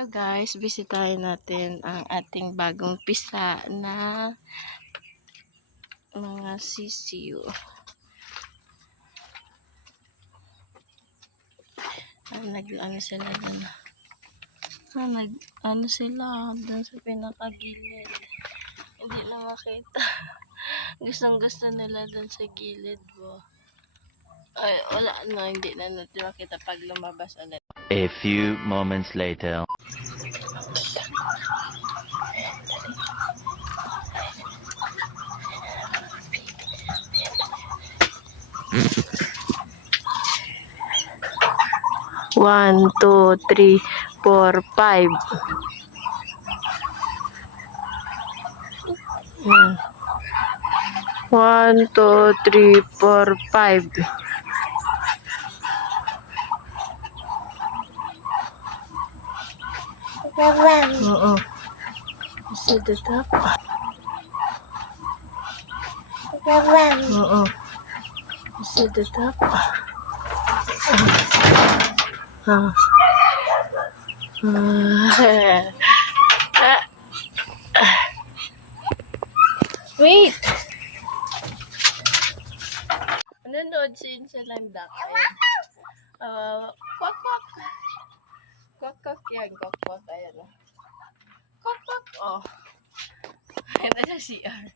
Hello guys, bisitahin natin ang ating bagong pisa na mga sisiyo. Nag-ano sila doon. Nag-ano sila doon sa pinakagilid. Hindi na makita. Gustong-gusto nila doon sa gilid bo. Ay, wala na, hindi na natin makita pag lumabas ulit. A few moments later. One, two, three, four, five. One, two, three, four, five. Oo. See the top? Oo. See the top? Ah. Wait! Nanonood sin sa live duck. Kwak kwak. Kwak kwak yan. Kwak kwak. Ayan. Kwak kwak. Oh. Ayan na siya CR.